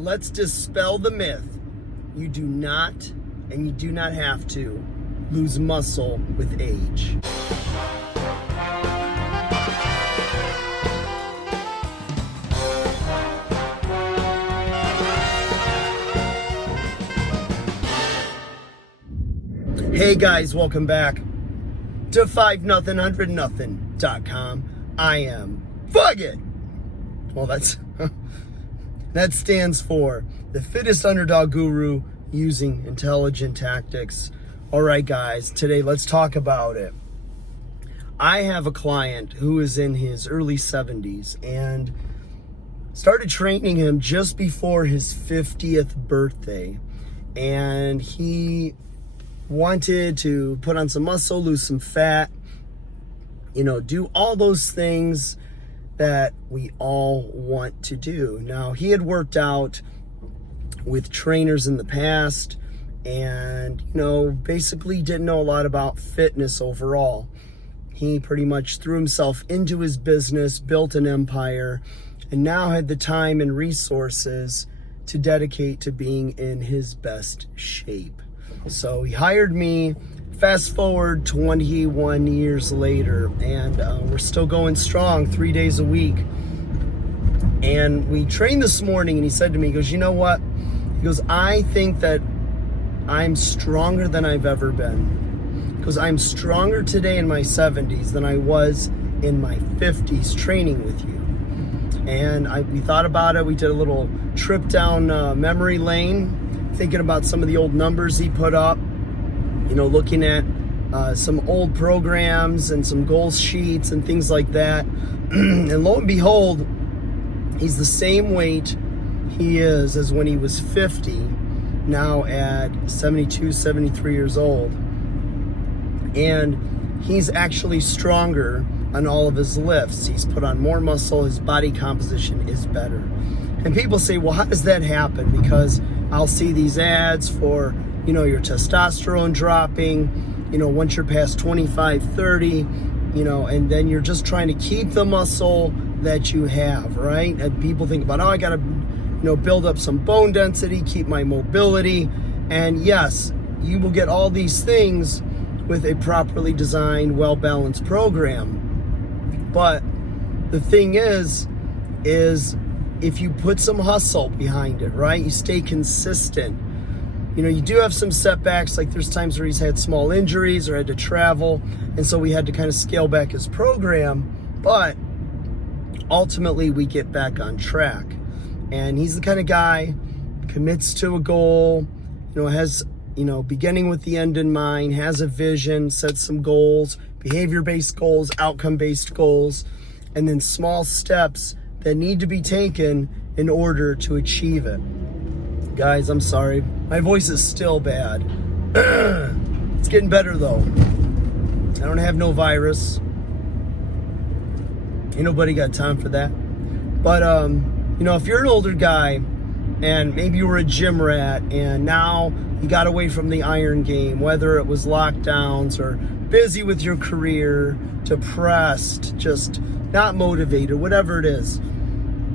Let's dispel the myth. You do not, and you do not have to, lose muscle with age. Hey guys, welcome back to 5nothing100nothing.com. I am Fuck It. Well, that stands for the fittest underdog guru using intelligent tactics. All right, guys, today let's talk about it. I have a client who is in his early 70s and started training him just before his 50th birthday. And he wanted to put on some muscle, lose some fat, do all those things that we all want to do. Now, he had worked out with trainers in the past and, basically didn't know a lot about fitness overall. He pretty much threw himself into his business, built an empire, and now had the time and resources to dedicate to being in his best shape. So he hired me. Fast forward 21 years later, and we're still going strong 3 days a week. And we trained this morning, and he said to me, he goes, you know what? He goes, I think that I'm stronger than I've ever been. Because I'm stronger today in my 70s than I was in my 50s training with you. And we thought about it. We did a little trip down memory lane, thinking about some of the old numbers he put up, looking at some old programs and some goal sheets and things like that. And lo and behold, he's the same weight he is as when he was 50, now at 72, 73 years old. And he's actually stronger on all of his lifts. He's put on more muscle. His body composition is better. And people say, well, how does that happen? Because I'll see these ads for, your testosterone dropping, once you're past 25, 30, and then you're just trying to keep the muscle that you have, right? And people think about, I got to, build up some bone density, keep my mobility. And yes, you will get all these things with a properly designed, well-balanced program. But the thing is if you put some hustle behind it, right? You stay consistent. You do have some setbacks, like there's times where he's had small injuries or had to travel, and so we had to kind of scale back his program, but ultimately we get back on track. And he's the kind of guy, commits to a goal, has, beginning with the end in mind, has a vision, sets some goals, behavior-based goals, outcome-based goals, and then small steps that need to be taken in order to achieve it. Guys, I'm sorry. My voice is still bad. It's getting better though. I don't have no virus. Ain't nobody got time for that. But, if you're an older guy and maybe you were a gym rat and now you got away from the iron game, whether it was lockdowns or busy with your career, depressed, just not motivated, whatever it is,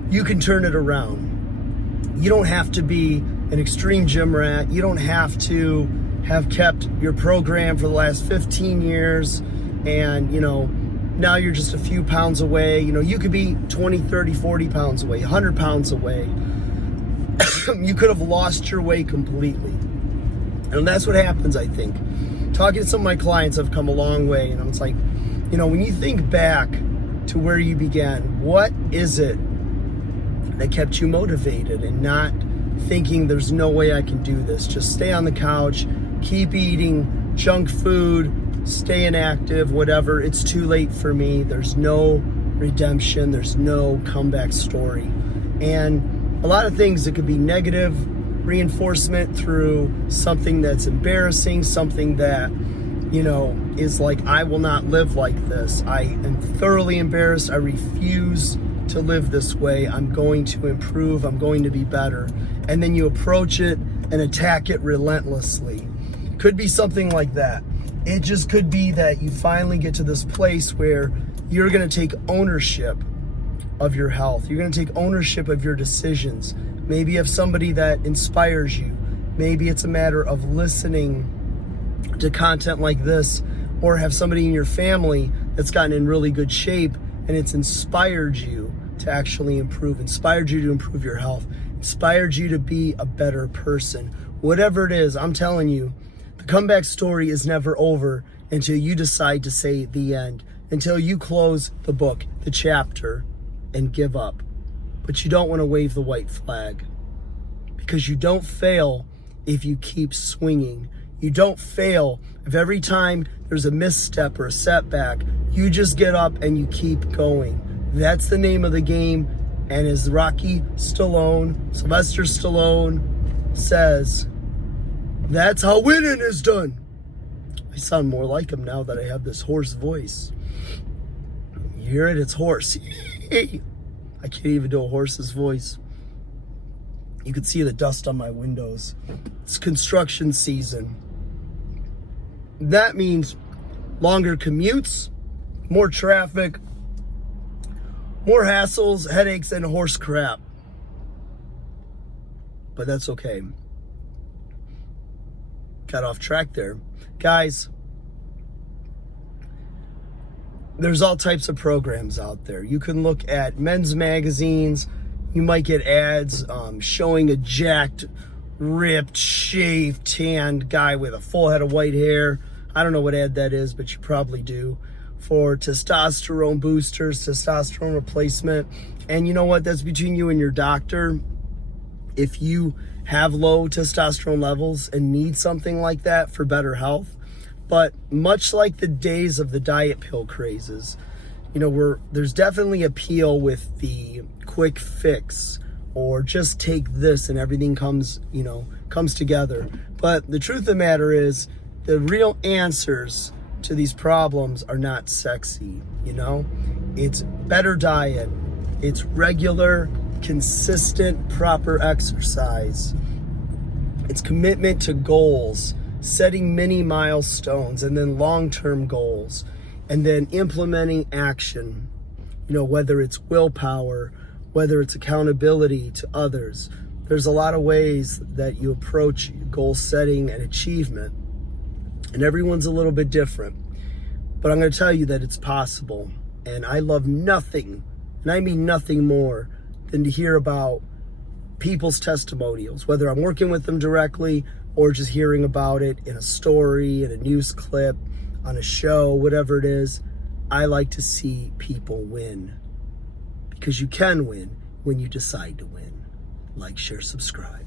you can turn it around. You don't have to be an extreme gym rat. You don't have to have kept your program for the last 15 years and, now you're just a few pounds away. You could be 20, 30, 40 pounds away, 100 pounds away. You could have lost your way completely. And that's what happens, I think. Talking to some of my clients, I've come a long way. And I'm like, when you think back to where you began, what is it that kept you motivated and not thinking there's no way I can do this? Just stay on the couch, keep eating junk food, stay inactive, whatever. It's too late for me. There's no redemption. There's no comeback story. And a lot of things that could be negative reinforcement through something that's embarrassing, something that, is like, I will not live like this. I am thoroughly embarrassed. I refuse to live this way. I'm going to improve. I'm going to be better. And then you approach it and attack it relentlessly. Could be something like that. It just could be that you finally get to this place where you're going to take ownership of your health. You're going to take ownership of your decisions. Maybe you have somebody that inspires you. Maybe it's a matter of listening to content like this, or have somebody in your family that's gotten in really good shape and it's inspired you to actually improve, inspired you to improve your health, inspired you to be a better person. Whatever it is, I'm telling you, the comeback story is never over until you decide to say the end, until you close the book, the chapter, and give up. But you don't want to wave the white flag, because you don't fail if you keep swinging. You don't fail if every time there's a misstep or a setback, you just get up and you keep going. That's the name of the game. And as Sylvester Stallone says, that's how winning is done. I sound more like him now that I have this hoarse voice. You hear it? It's hoarse. I can't even do a horse's voice. You can see the dust on my windows. It's construction season. That means longer commutes, more traffic, more hassles, headaches, and horse crap. But that's okay. Got off track there. Guys, there's all types of programs out there. You can look at men's magazines. You might get ads showing a jacked, ripped, shaved, tanned guy with a full head of white hair. I don't know what ad that is, but you probably do. For testosterone boosters, testosterone replacement. And you know what? That's between you and your doctor. If you have low testosterone levels and need something like that for better health. But much like the days of the diet pill crazes, there's definitely appeal with the quick fix, or just take this and everything comes together. But the truth of the matter is, the real answers to these problems are not sexy. It's better diet, it's regular, consistent, proper exercise, it's commitment to goals, setting mini milestones and then long-term goals, and then implementing action, whether it's willpower, whether it's accountability to others. There's a lot of ways that you approach goal setting and achievement, and everyone's a little bit different. But I'm going to tell you that it's possible. And I love nothing, and I mean nothing more, than to hear about people's testimonials, whether I'm working with them directly or just hearing about it in a story, in a news clip, on a show, whatever it is. I like to see people win, because you can win when you decide to win. Like, share, subscribe.